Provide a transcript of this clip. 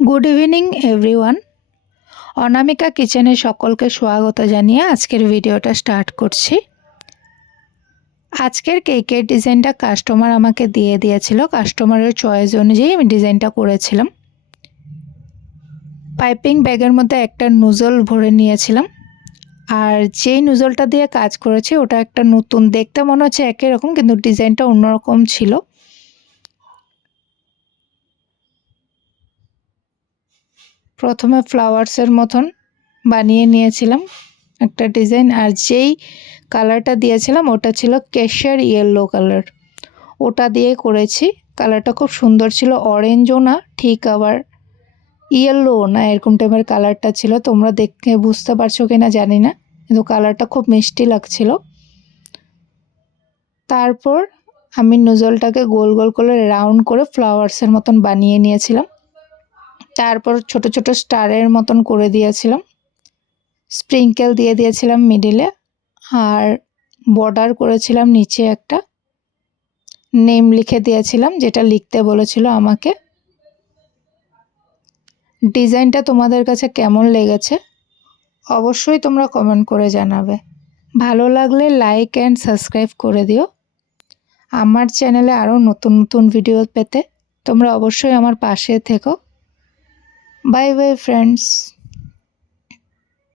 Good evening everyone অনামিকা কিচেনে সকলকে স্বাগত জানিয়ে আজকের ভিডিওটা স্টার্ট করছি। আজকের কেকের ডিজাইনটা কাস্টমার আমাকে দিয়ে দিয়েছিল। কাস্টমারের চয়েস অনুযায়ী আমি ডিজাইনটা করেছিলাম। পাইপিং ব্যাগের মধ্যে একটা নুজল ভরে নিয়েছিলাম। আর যেই নুজলটা দিয়ে কাজ করেছি, ওটা একটা নতুন। দেখতে মনে হচ্ছে একই রকম, কিন্তু ডিজাইনটা অন্যরকম ছিল। প্রথমে ফ্লাওয়ার্সের মতন বানিয়ে নিয়েছিলাম একটা ডিজাইন, আর যেই কালারটা দিয়েছিলাম ওটা ছিল কেশার ইয়েলো কালার। ওটা দিয়ে করেছি। কালারটা খুব সুন্দর ছিল, অরেঞ্জও না, ঠিক আবার ইয়েলো না, এরকম টাইপের কালারটা ছিল। তোমরা দেখে বুঝতে পারছ কি না জানি না, কিন্তু কালারটা খুব মিষ্টি লাগছিল। তারপর আমি নুজলটাকে গোল গোল করে রাউন্ড করে ফ্লাওয়ার্সের মতন বানিয়ে নিয়েছিলাম। তারপর ছোট ছোট স্টারের মতন করে দিয়েছিলাম। স্প্রিঙ্কেল দিয়ে দিয়েছিলাম মিডিলে আর বর্ডার করেছিলাম নিচে একটা। নেম লিখে দিয়েছিলাম যেটা লিখতে বলেছিল আমাকে। ডিজাইনটা তোমাদের কাছে কেমন লেগেছে? অবশ্যই তোমরা কমেন্ট করে জানাবে। ভালো লাগলে লাইক অ্যান্ড সাবস্ক্রাইব করে দিও। আমার চ্যানেলে আরও নতুন নতুন ভিডিও পেতে তোমরা অবশ্যই আমার পাশে থেকো। Bye bye friends.